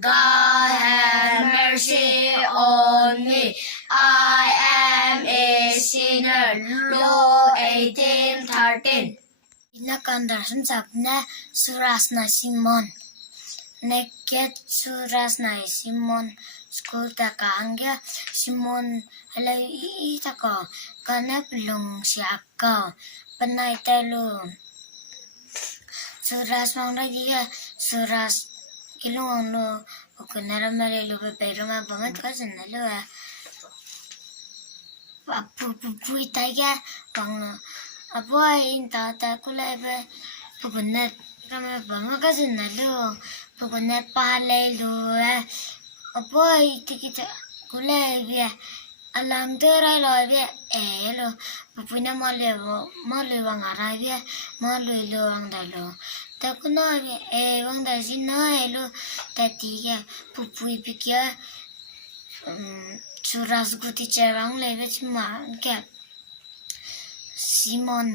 God have mercy on me. I am a sinner. Luke 18:13. Pinakandar sabna suras na Simon. Neket suras na Simon. School takangya Simon halay itako kana pelung siaka panay talo suras mong lagi suras kilong lo kunara malelo pero mabangat kasi nalo apu itaya bang apo ay tata kulay ba pugunat kami bangat kasi nalo pugunat pahalelo apo ay tikita kulay ba alam terai lo ba lo pupuna malewa ngarai ba malelo ang dalo takuna wang dasi na lo tatiga pupui pikya suras guti cerang lebe cuma ke Simon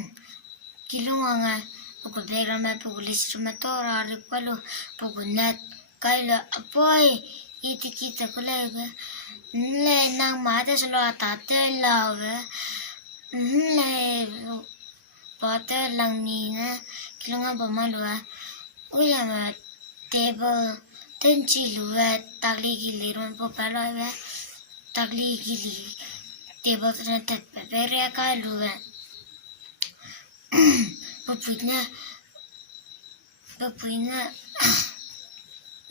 kilunga pukul berama pukulis rumah tora ripalo pukunat kaila apoy iti kita kulega le nang mata selo atate lawe le pata lang nina kilunga pamalua uyama table tenchi luwa tagli gili rum popala tagli gili table tet pepere ka luwa pupuina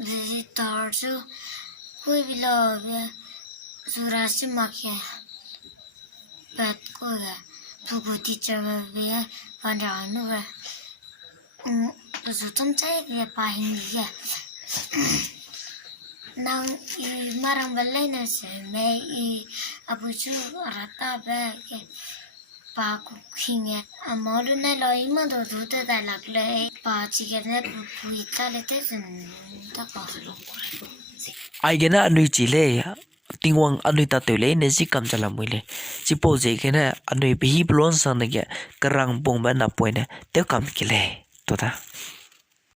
visitor so कोई भी लोग सुरासी माखे बात को है भूगोती चढ़ गया पंडानु है तो तुम चाहे भी पाएंगे ना मारंग बल्ले न से मैं अब जो राता बैग पाकु खिंगे अमोलु ने लोई में दो दूध डालक ले पाची के ने पुईता लेते हैं तो काफलो Aigena anui chile tingwang anui tatule ne sikam chalamuile chipo je kena anui bihi blon sang ne karang bongba na poine te kam kile toda